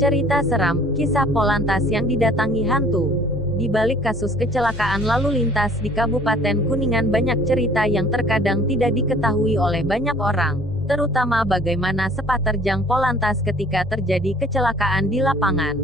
Cerita seram, kisah Polantas yang didatangi hantu. Di balik kasus kecelakaan lalu lintas di Kabupaten Kuningan banyak cerita yang terkadang tidak diketahui oleh banyak orang, terutama bagaimana sempat terjang Polantas ketika terjadi kecelakaan di lapangan.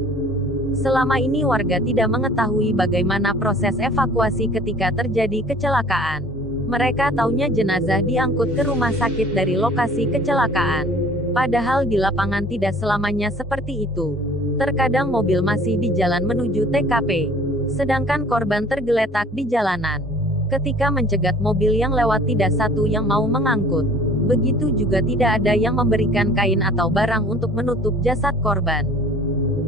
Selama ini warga tidak mengetahui bagaimana proses evakuasi ketika terjadi kecelakaan. Mereka taunya jenazah diangkut ke rumah sakit dari lokasi kecelakaan. Padahal di lapangan tidak selamanya seperti itu. Terkadang mobil masih di jalan menuju TKP, sedangkan korban tergeletak di jalanan. Ketika mencegat mobil yang lewat tidak satu yang mau mengangkut. Begitu juga tidak ada yang memberikan kain atau barang untuk menutup jasad korban.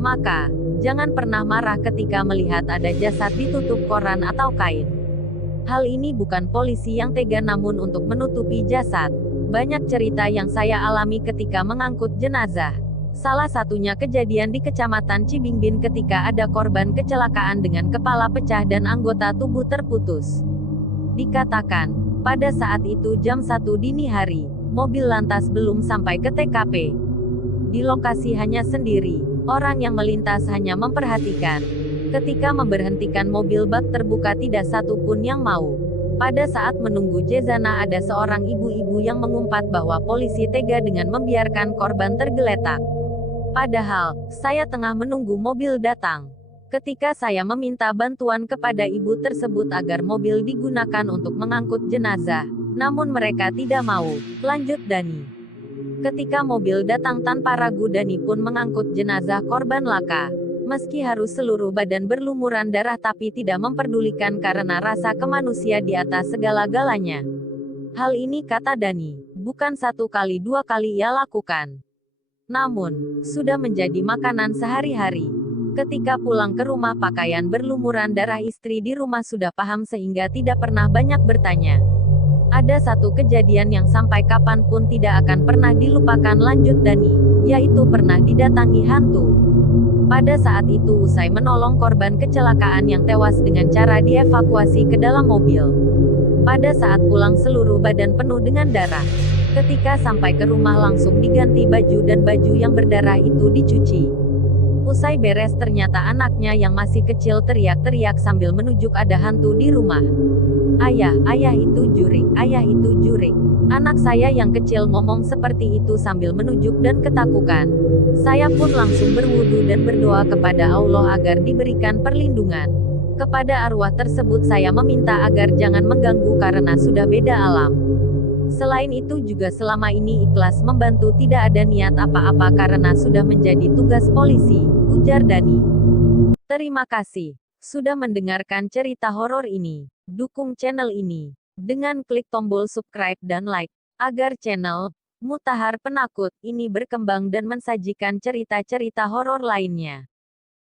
Maka, jangan pernah marah ketika melihat ada jasad ditutup koran atau kain. Hal ini bukan polisi yang tega namun untuk menutupi jasad. Banyak cerita yang saya alami ketika mengangkut jenazah. Salah satunya kejadian di Kecamatan Cibingbin ketika ada korban kecelakaan dengan kepala pecah dan anggota tubuh terputus. Dikatakan, pada saat itu jam 1 dini hari, mobil lantas belum sampai ke TKP. Di lokasi hanya sendiri, orang yang melintas hanya memperhatikan. Ketika memberhentikan mobil bak terbuka tidak satu pun yang mau. Pada saat menunggu jenazah ada seorang ibu-ibu yang mengumpat bahwa polisi tega dengan membiarkan korban tergeletak. Padahal, saya tengah menunggu mobil datang. Ketika saya meminta bantuan kepada ibu tersebut agar mobil digunakan untuk mengangkut jenazah, namun mereka tidak mau, lanjut Dani. Ketika mobil datang tanpa ragu Dani pun mengangkut jenazah korban laka. Meski harus seluruh badan berlumuran darah tapi tidak memperdulikan karena rasa kemanusia di atas segala-galanya. Hal ini kata Dani, bukan satu kali dua kali ia lakukan. Namun, sudah menjadi makanan sehari-hari. Ketika pulang ke rumah pakaian berlumuran darah istri di rumah sudah paham sehingga tidak pernah banyak bertanya. Ada satu kejadian yang sampai kapanpun tidak akan pernah dilupakan lanjut Dani, yaitu pernah didatangi hantu. Pada saat itu usai menolong korban kecelakaan yang tewas dengan cara dievakuasi ke dalam mobil. Pada saat pulang seluruh badan penuh dengan darah. Ketika sampai ke rumah langsung diganti baju dan baju yang berdarah itu dicuci. Usai beres ternyata anaknya yang masih kecil teriak-teriak sambil menunjuk ada hantu di rumah. Ayah itu jurik, ayah itu jurik. Anak saya yang kecil ngomong seperti itu sambil menunjuk dan ketakutan. Saya pun langsung berwudu dan berdoa kepada Allah agar diberikan perlindungan. Kepada arwah tersebut saya meminta agar jangan mengganggu karena sudah beda alam. Selain itu juga selama ini ikhlas membantu tidak ada niat apa-apa karena sudah menjadi tugas polisi, ujar Dani. Terima kasih sudah mendengarkan cerita horor ini. Dukung channel ini dengan klik tombol subscribe dan like, agar channel Mutahar Penakut ini berkembang dan mensajikan cerita-cerita horor lainnya.